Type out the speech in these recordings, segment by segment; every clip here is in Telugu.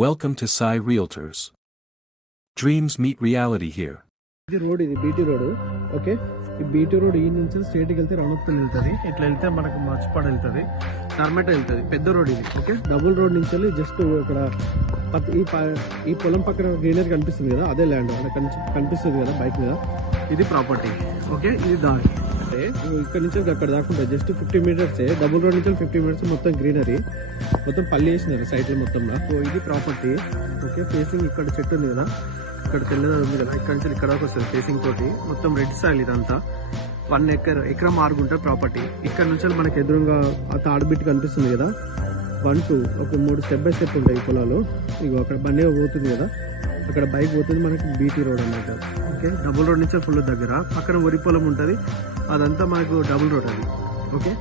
Welcome to Sai Realtors. Dreams meet reality here. ఇది రోడ్, ఇది బీటీ రోడ్. ఓకే, ఈ బీటీ రోడ్ ఈ నుంచి స్ట్రేట్కి వెళ్తే రణత్పల్లి వెళ్తుంది. ఇట్లా వెళ్తే మనకు మర్చిపాడు వెళ్తుంది, నర్మేట వెళ్తుంది. పెద్ద రోడ్ ఇది. ఓకే, డబుల్ రోడ్ నుంచి వెళ్ళి జస్ట్ ఇక్కడ ఈ పొలం పక్కన గ్రీనరీ కనిపిస్తుంది కదా, అదే ల్యాండ్ అక్కడ కనిపిస్తుంది కదా బైక్ మీద. ఇది ప్రాపర్టీ. ఓకే, ఇది దారి. అంటే ఇక్కడ నుంచి అక్కడ దాకా ఉంటుంది, జస్ట్ 50 మీటర్స్. డబుల్ రోడ్ నుంచి 50 మీటర్స్ మొత్తం గ్రీనరీ, మొత్తం పల్లి వేసినారు సైడ్లో మొత్తంలో. సో ఇది ప్రాపర్టీ. ఓకే, ఫేసింగ్ ఇక్కడ చెట్టు ఉంది కదా, ఇక్కడ తెల్లది ఉంది కదా, ఇక్కడ నుంచి ఇక్కడ వస్తుంది ఫేసింగ్ తోటి. మొత్తం రెడ్ సాయిల్ ఇదంతా. 1 ఎకరం ఆరుగుంటే ప్రాపర్టీ. ఇక్కడ నుంచి మనకి ఎదురుగా ఆ తాడు బిట్ కనిపిస్తుంది కదా, 1 2 ఒక 3 స్టెప్ బై స్టెప్ ఉంటాయి ఈ పొలాలు. ఇగో అక్కడ బండి పోతుంది కదా, అక్కడ బైక్ పోతుంది. మనకి బీటీ రోడ్ అన్నమాట. ఓకే, డబుల్ రోడ్ నుంచి ఫుల్ దగ్గర. పక్కన వరి పొలం ఉంటుంది, అదంతా మనకు డబుల్ రోడ్ అది. ఓకే,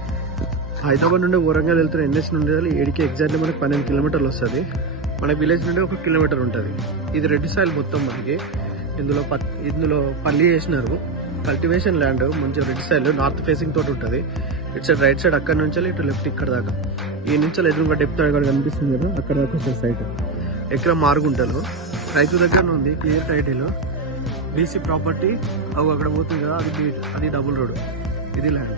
హైదరాబాద్ నుండి వరంగల్ వెళ్తున్న ఎన్ఎస్ నుండి 7కి ఎగ్జాక్ట్లీ మనకి 12 కిలోమీటర్లు వస్తుంది. మన విలేజ్ నుండి 1 కిలోమీటర్ ఉంటుంది. ఇది రెడ్ సాయిల్ మొత్తం మనకి. ఇందులో పల్లి వేసినారు, కల్టివేషన్ ల్యాండ్. మంచిగా రెడ్ సాయిల్, నార్త్ ఫేసింగ్ తోటి ఉంటుంది. ఇటు సైడ్ రైట్ సైడ్ అక్కడ నుంచి ఇటు లెఫ్ట్ ఇక్కడ దాకా. ఈ నుంచి ఎదురుగా డెప్త్ అక్కడ కనిపిస్తుంది కదా, అక్కడ దాకా వస్తుంది సైట్. ఎకరం 6 గుంటలు రైతు దగ్గర ఉంది, క్లియర్ టైటిల్. BC property. అవి అక్కడ పోతుంది కదా, అది డబుల్ రోడ్. ఇది ల్యాండ్.